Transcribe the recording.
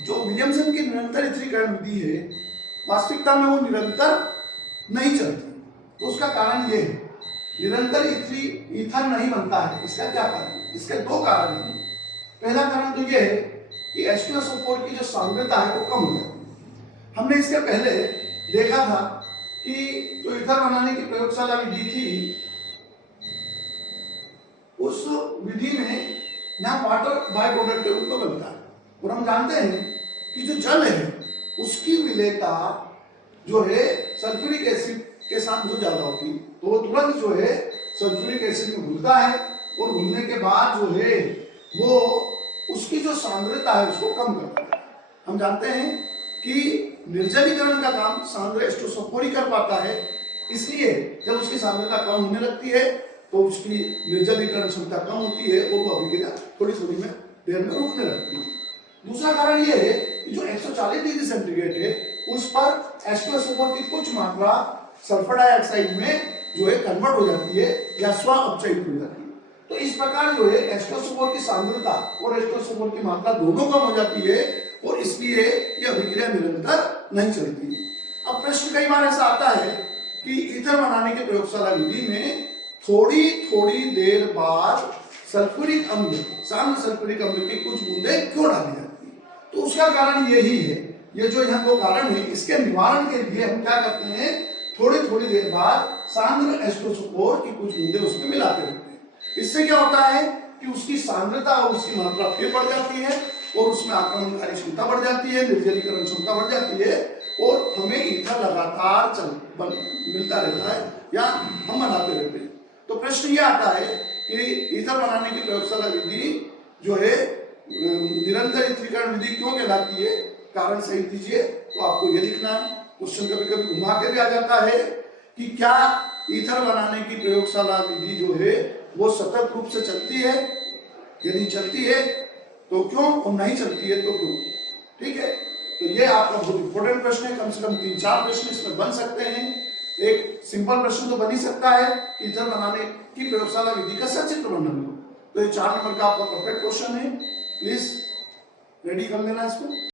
जो विलियमसन की निरंतर ईथरीकरण विधि है वास्तविकता में वो निरंतर नहीं चलती। तो उसका कारण ये है, निरंतर ईथर नहीं बनता है। इसका क्या कारण है? इसके दो कारण हैं। पहला कारण तो ये है कि H2SO4 की जो सांद्रता है वो कम हो जाती है। हमने इसके पहले देखा था कि जो ईथर बनाने की प्रयोगशाला विधि थी, उस विधि में यहाँ वाटर बाय प्रोडक्ट के रूप में बनता है, और हम जानते हैं कि जो जल है उसकी विलेयता जो है सल्फ्यूरिक एसिड के साथ बहुत ज्यादा होती है, तो वो तुरंत जो है सल्फ्यूरिक एसिड में घुलता है, और घुलने के बाद जो है वो उसकी जो सांद्रता है उसको कम करता है। हम जानते हैं कि निर्जलीकरण का काम सांद्र H2SO4 ही कर पाता है, इसलिए जब उसकी सांद्रता कम होने लगती है तो उसकी निर्जलीकरण क्षमता कम होती है और वो अभिक्रिया थोड़ी थोड़ी में देर में रुकने लगती है। दूसरा कारण ये है कि जो 140 डिग्री सेंटीग्रेड है उस पर H2SO4 की कुछ मात्रा सल्फर डाइऑक्साइड में जो है कन्वर्ट हो जाती है या स्व अपचयित हो जाती है। तो इस प्रकार जो है H2SO4 की सांद्रता और H2SO4 की मात्रा दोनों कम हो जाती है, और इसलिए ये अभिक्रिया निरंतर नहीं चलती। अब प्रश्न कई बार ऐसा आता है कि ईथर बनाने की प्रयोगशाला विधि में थोड़ी थोड़ी देर बाद सल्फ्यूरिक अम्ल, सांद्र सल्फ्यूरिक अम्ल की कुछ बूंदें क्यों डाली जाती है? तो उसका कारण यही है, ये जो यहाँ दो कारण है, इसके निवारण के लिए हम क्या करते हैं, थोड़ी थोड़ी देर बाद सांद्र H2SO4 की कुछ बूंदें उसमें मिलाते रहते हैं। इससे क्या होता है कि उसकी सांद्रता और उसकी मात्रा फिर बढ़ जाती है, और उसमें आक्रमणकारी क्षमता बढ़ जाती है, निर्जलीकरण क्षमता बढ़ जाती है, और हमें ईथर लगातार मिलता रहता है या हम बनाते रहते हैं। तो प्रश्न ये आता है कि ईथर बनाने की प्रयोगशाला विधि जो है निरंतर ईथरीकरण विधि क्यों कहलाती है? कारण सही दीजिए। तो आपको ये लिखना है। क्वेश्चन कभी कभी घुमा के भी आ जाता है कि क्या ईथर बनाने की प्रयोगशाला विधि जो है वो सतत रूप से चलती है? यदि चलती है तो क्यों, और नहीं चलती है तो क्यों? ठीक है, तो ये आपका बहुत इंपॉर्टेंट प्रश्न है। कम से कम 3-4 प्रश्न इसमें बन सकते हैं। एक सिंपल प्रश्न तो बन ही सकता है कि ईथर बनाने की प्रयोगशाला विधि का सचित्र वर्णन करो। तो ये 4 नंबर का आपका परफेक्ट क्वेश्चन है। प्लीज रेडी कर लेना इसको।